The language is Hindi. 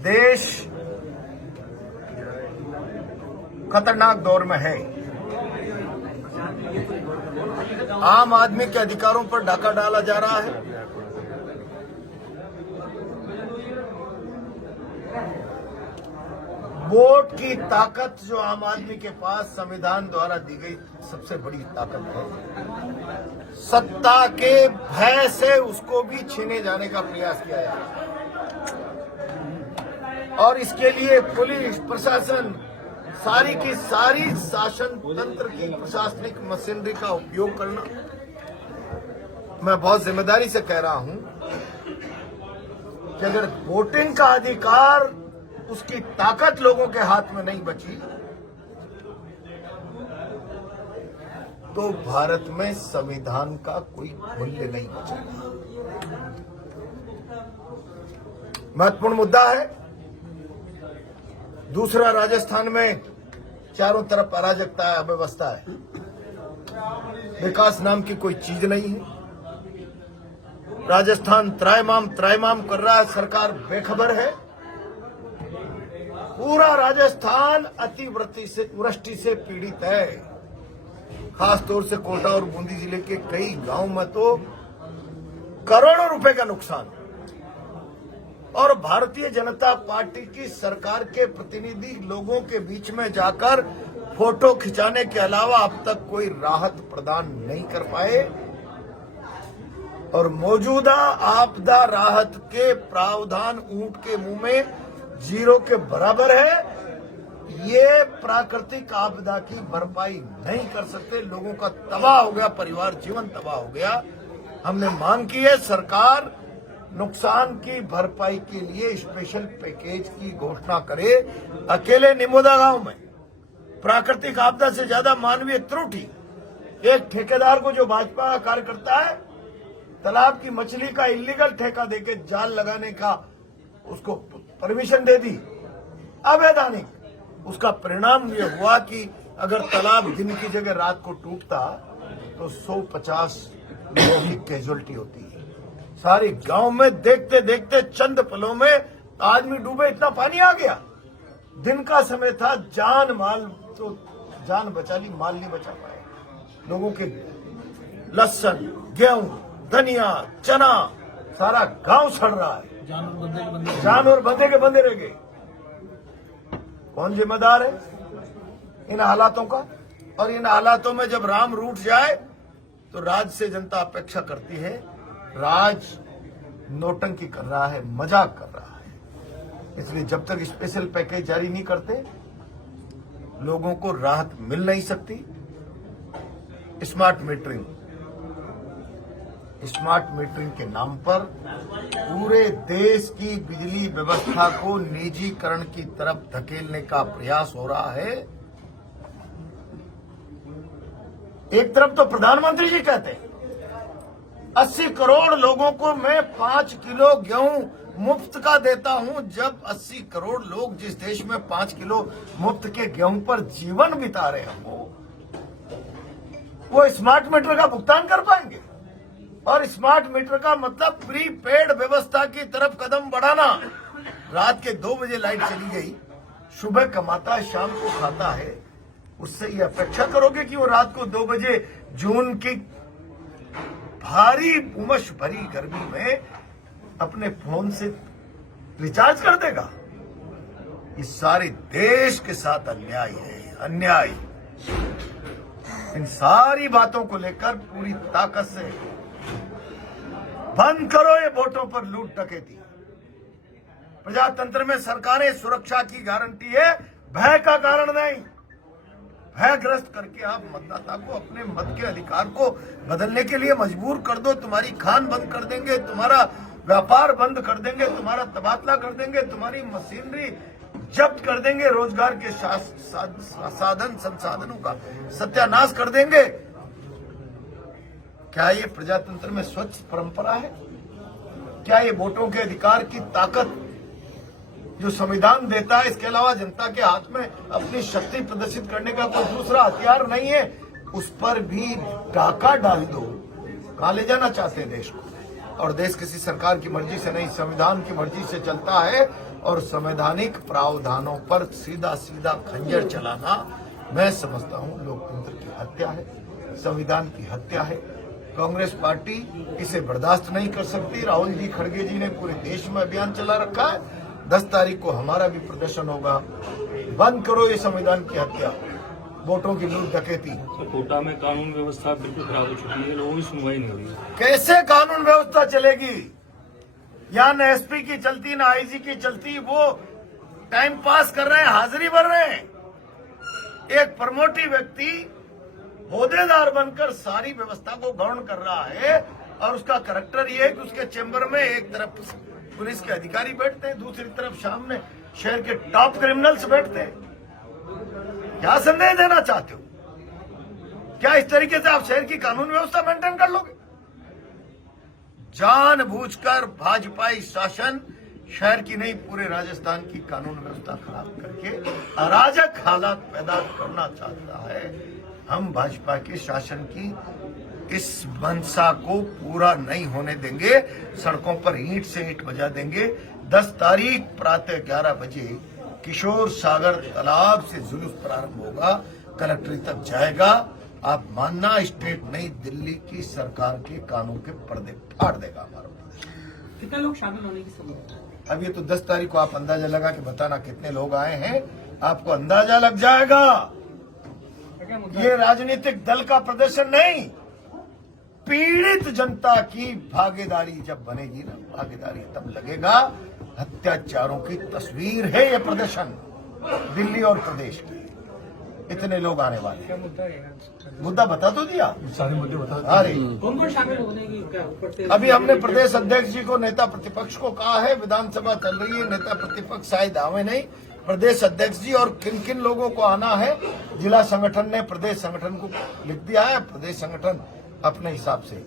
देश खतरनाक दौर में है। आम आदमी के अधिकारों पर डाका डाला जा रहा है। वोट की ताकत जो आम आदमी के पास संविधान द्वारा दी गई सबसे बड़ी ताकत है, सत्ता के भय से उसको भी छीने जाने का प्रयास किया जा रहा है। और इसके लिए पुलिस प्रशासन सारी की सारी शासन तंत्र की प्रशासनिक मशीनरी का उपयोग करना, मैं बहुत जिम्मेदारी से कह रहा हूं कि अगर वोटिंग का अधिकार, उसकी ताकत लोगों के हाथ में नहीं बची तो भारत में संविधान का कोई मूल्य नहीं बचेगा। महत्वपूर्ण मुद्दा है। दूसरा, राजस्थान में चारों तरफ अराजकता है, अव्यवस्था है, विकास नाम की कोई चीज नहीं है। राजस्थान त्रायमाम कर रहा है, सरकार बेखबर है। पूरा राजस्थान अतिवृष्टि से पीड़ित है। खासतौर से कोटा और बूंदी जिले के कई गांव में तो करोड़ों रुपए का नुकसान। और भारतीय जनता पार्टी की सरकार के प्रतिनिधि लोगों के बीच में जाकर फोटो खिंचाने के अलावा अब तक कोई राहत प्रदान नहीं कर पाए। और मौजूदा आपदा राहत के प्रावधान ऊंट के मुंह में जीरो के बराबर है। ये प्राकृतिक आपदा की भरपाई नहीं कर सकते। लोगों का तबाह हो गया, परिवार जीवन तबाह हो गया। हमने मांग की है सरकार नुकसान की भरपाई के लिए स्पेशल पैकेज की घोषणा करे। अकेले निमोदा गांव में प्राकृतिक आपदा से ज्यादा मानवीय त्रुटि, एक ठेकेदार को जो भाजपा का कार्यकर्ता है तालाब की मछली का इलीगल ठेका देके जाल लगाने का उसको परमिशन दे दी, अवैधानिक। उसका परिणाम ये हुआ कि अगर तालाब दिन की जगह रात को टूटता तो 150 लोगों की कैजुअलिटी होती है। सारे गांव में देखते देखते चंद पलों में आदमी डूबे, इतना पानी आ गया। दिन का समय था, जान माल तो जान बचा ली, माल नहीं बचा पाए। लोगों के लहसुन, गेहूं, धनिया, चना, सारा गांव सड़ रहा है। जानवर बंधे के बंधे रह गए। कौन जिम्मेदार है इन हालातों का? और इन हालातों में जब राम रूठ जाए तो राज से जनता अपेक्षा करती है। राज नोटंकी कर रहा है, मजाक कर रहा है। इसलिए जब तक स्पेशल पैकेज जारी नहीं करते लोगों को राहत मिल नहीं सकती। स्मार्ट मीटरिंग के नाम पर पूरे देश की बिजली व्यवस्था को निजीकरण की तरफ धकेलने का प्रयास हो रहा है। एक तरफ तो प्रधानमंत्री जी कहते हैं 80 करोड़ लोगों को मैं 5 किलो गेहूं मुफ्त का देता हूं। जब 80 करोड़ लोग जिस देश में 5 किलो मुफ्त के गेहूं पर जीवन बिता रहे हैं, वो स्मार्ट मीटर का भुगतान कर पाएंगे? और स्मार्ट मीटर का मतलब प्रीपेड व्यवस्था की तरफ कदम बढ़ाना। रात के 2 बजे लाइट चली गई, सुबह कमाता है, शाम को खाता है, उससे ये अपेक्षा करोगे कि वो रात को 2 बजे जून की भारी उमस भरी गर्मी में अपने फोन से रिचार्ज कर देगा? इस सारे देश के साथ अन्याय है, अन्याय। इन सारी बातों को लेकर पूरी ताकत से बंद करो ये वोटों पर लूट डकैती। प्रजातंत्र में सरकारें सुरक्षा की गारंटी है, भय का कारण नहीं। भयग्रस्त करके आप मतदाता को अपने मत के अधिकार को बदलने के लिए मजबूर कर दो। तुम्हारी खान बंद कर देंगे, तुम्हारा व्यापार बंद कर देंगे, तुम्हारा तबादला कर देंगे, तुम्हारी मशीनरी जब्त कर देंगे, रोजगार के साधन संसाधनों का सत्यानाश कर देंगे। क्या ये प्रजातंत्र में स्वच्छ परंपरा है? क्या ये वोटों के अधिकार की ताकत जो संविधान देता है, इसके अलावा जनता के हाथ में अपनी शक्ति प्रदर्शित करने का कोई दूसरा हथियार नहीं है? उस पर भी डाका डाल दो। कहां ले जाना चाहते हैं देश को? और देश किसी सरकार की मर्जी से नहीं, संविधान की मर्जी से चलता है। और संवैधानिक प्रावधानों पर सीधा सीधा खंजर चलाना मैं समझता हूं लोकतंत्र की हत्या है, संविधान की हत्या है। कांग्रेस पार्टी इसे बर्दाश्त नहीं कर सकती। राहुल जी खड़गे जी ने पूरे देश में अभियान चला रखा है। 10 तारीख को हमारा भी प्रदर्शन होगा। बंद करो ये संविधान की हत्या, वोटों की लूट डकैती। तो कोटा में कानून व्यवस्था बिल्कुल खराब हो चुकी है, लोगों की सुनवाई नहीं हो रही है। कैसे कानून व्यवस्था चलेगी? यहाँ न एसपी की चलती, न आईजी की चलती। वो टाइम पास कर रहे हैं, हाजिरी भर रहे हैं। एक प्रमोटी व्यक्ति होदेदार बनकर सारी व्यवस्था को गौण कर रहा है और उसका करैक्टर ये है कि उसके चेंबर में एक तरफ पुलिस के अधिकारी बैठते हैं, दूसरी तरफ सामने शहर के टॉप क्रिमिनल्स बैठते हैं। क्या संदेश देना चाहते हो? क्या इस तरीके से आप शहर की कानून व्यवस्था मेंटेन कर लोगे? जानबूझकर भाजपाई शासन शहर की नहीं पूरे राजस्थान की कानून व्यवस्था खराब करके अराजक हालात पैदा करना चाहता है। हम भाजपा के शासन की इस मंशा को पूरा नहीं होने देंगे। सड़कों पर ईंट से ईंट बजा देंगे। 10 तारीख प्रातः 11 बजे किशोर सागर तालाब से जुलूस प्रारंभ होगा, कलेक्ट्रेट तक जाएगा। आप मानना, स्टेट नई दिल्ली की सरकार के कानून के पर्दे फाड़ देगा हमारा। कितने लोग शामिल होने की संभावना है? अब ये तो 10 तारीख को आप अंदाजा लगा के बताना कितने लोग आए हैं, आपको अंदाजा लग जाएगा। ये राजनीतिक दल का प्रदर्शन नहीं, पीड़ित जनता की भागीदारी जब बनेगी ना, भागीदारी तब लगेगा। अत्याचारों की तस्वीर है ये प्रदर्शन दिल्ली और प्रदेश की। इतने लोग आने वाले हैं। मुद्दा बता तो दिया, सारे मुद्दे बता। अरे कौन शामिल होने की क्या ऊपर से? अभी हमने प्रदेश अध्यक्ष जी को, नेता प्रतिपक्ष को कहा है। विधानसभा चल रही है, नेता प्रतिपक्ष शायद आवे नहीं। प्रदेश अध्यक्ष जी और किन किन लोगों को आना है, जिला संगठन ने प्रदेश संगठन को लिख दिया है। प्रदेश संगठन अपने हिसाब से